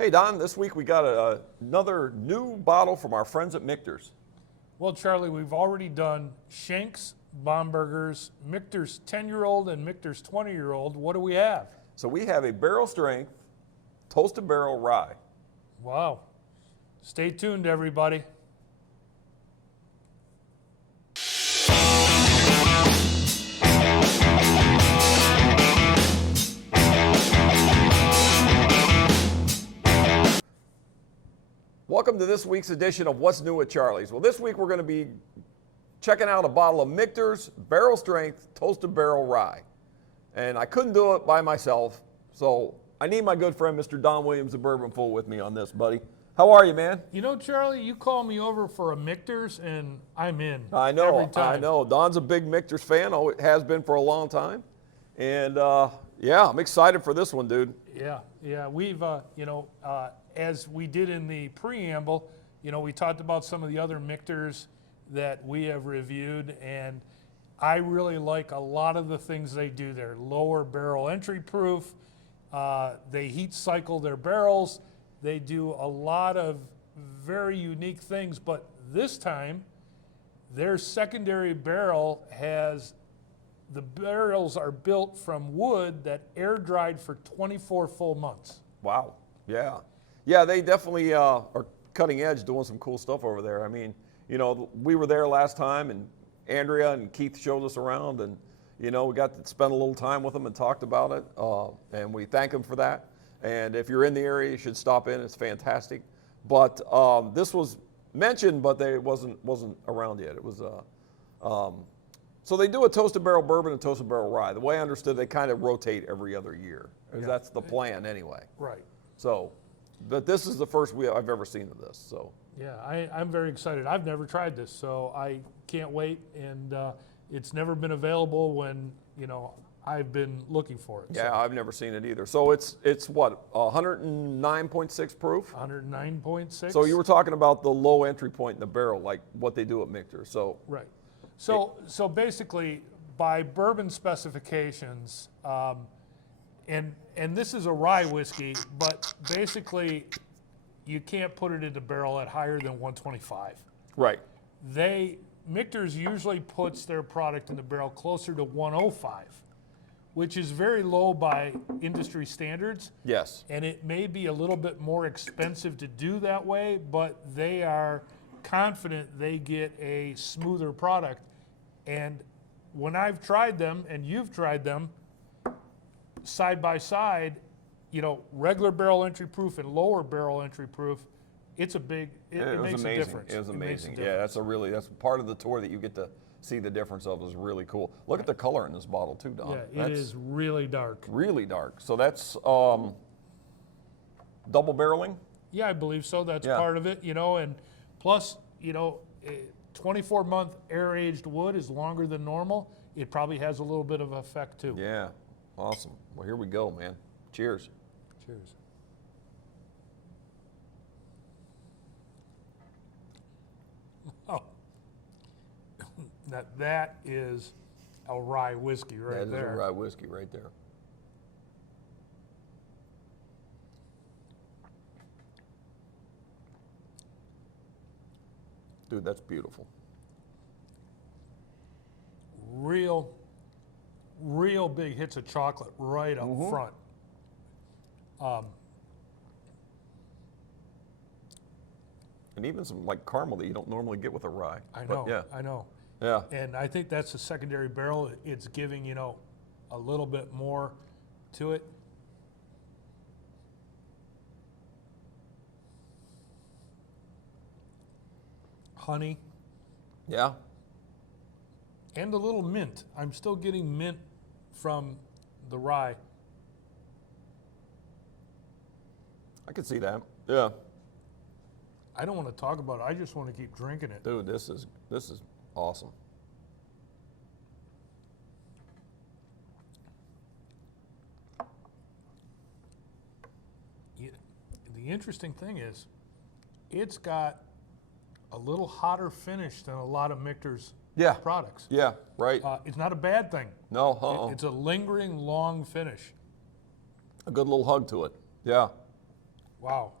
Hey Don, this week we got another new bottle from our friends at Michters. Well, Charlie, we've already done Shanks, Bombergers, Michters 10-year-old, and Michters 20-year-old. What do we have? So we have a barrel strength toasted barrel rye. Wow. Stay tuned, everybody. Welcome to this week's edition of What's New at Charlie's. Well, this week we're going to be checking out a bottle of Michters barrel strength toasted barrel rye. And I couldn't do it by myself, so I need my good friend Mr. Don Williams of Bourbon Full with me on this, buddy. How are you, man? You know, Charlie, you call me over for a Michters, and I'm in. I know, every time. I know. Don's a big Michters fan. Oh, it has been for a long time. And yeah, I'm excited for this one, dude. Yeah. We've, as we did in the preamble, we talked about some of the other Michters that we have reviewed, and I really like a lot of the things they do. They're lower barrel entry proof. They heat cycle their barrels. They do a lot of very unique things, but this time, their secondary barrel the barrels are built from wood that air dried for 24 full months. Wow. Yeah. Yeah, they definitely are cutting edge doing some cool stuff over there. I mean, we were there last time and Andrea and Keith showed us around and, we got to spend a little time with them and talked about it. And we thank them for that. And if you're in the area, you should stop in. It's fantastic. But this was mentioned, but it wasn't around yet. It was, so they do a toasted barrel bourbon and toasted barrel rye. The way I understood, they kind of rotate every other year. Yeah. That's the plan anyway. Right. So, but this is the first I've ever seen of this. So. Yeah, I'm very excited. I've never tried this, so I can't wait. And it's never been available when, I've been looking for it. Yeah, so. I've never seen it either. So it's what, 109.6 proof? 109.6. So you were talking about the low entry point in the barrel, like what they do at Michters. So. Right. So basically, by bourbon specifications, and this is a rye whiskey, but basically, you can't put it in the barrel at higher than 125. Right. Michters usually puts their product in the barrel closer to 105, which is very low by industry standards. Yes. And it may be a little bit more expensive to do that way, but they are confident they get a smoother product. And when I've tried them, and you've tried them, side by side, regular barrel entry proof and lower barrel entry proof, it makes amazing. a difference. It was amazing. Yeah, that's part of the tour that you get to see the difference of. Is really cool. Look at the color in this bottle too, Don. Yeah, it is really dark. Really dark. So that's double barreling? Yeah, I believe so. That's part of it, and plus, 24-month air-aged wood is longer than normal. It probably has a little bit of effect too. Yeah, awesome. Well, here we go, man. Cheers. Cheers. Oh, that is a rye whiskey right there. That is a rye whiskey right there. Dude, that's beautiful. Real big hits of chocolate right up front. And even some like caramel that you don't normally get with a rye. I know. But, yeah. I know. Yeah. And I think that's the secondary barrel. It's giving, a little bit more to it. Honey. Yeah. And a little mint. I'm still getting mint from the rye. I could see that. Yeah. I don't want to talk about it. I just want to keep drinking it. Dude, this is awesome. The interesting thing is, it's got a little hotter finish than a lot of Michters products. Yeah, right. It's not a bad thing. No, It's a lingering, long finish. A good little hug to it. Yeah. Wow,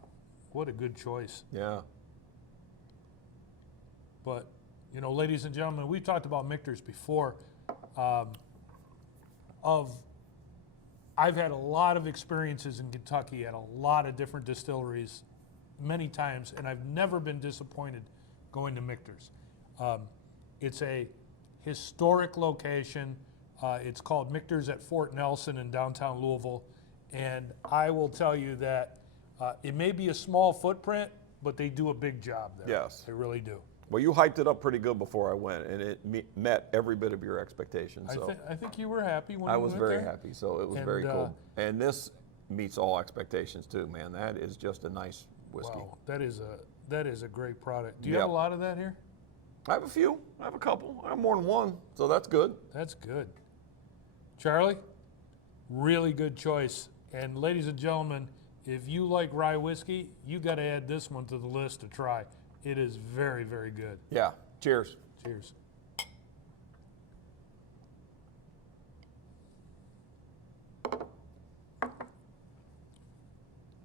what a good choice. Yeah. But, you know, ladies and gentlemen, we've talked about Michters before. I've had a lot of experiences in Kentucky at a lot of different distilleries many times, and I've never been disappointed going to Michters. It's a historic location. It's called Michters at Fort Nelson in downtown Louisville. And I will tell you that it may be a small footprint, but they do a big job there. Yes. They really do. Well, you hyped it up pretty good before I went, and it met every bit of your expectations. So I think you were happy when I you was went very there. happy. So it was And, very cool. And this meets all expectations too, man. That is just a nice whiskey. Wow, that is a great product. Do you have Yep. a lot of that here? I have a few. I have a couple. I have more than one, so that's good. That's good. Charlie, really good choice. And ladies and gentlemen, if you like rye whiskey, you got to add this one to the list to try. It is very, very good. Yeah. Cheers. Cheers.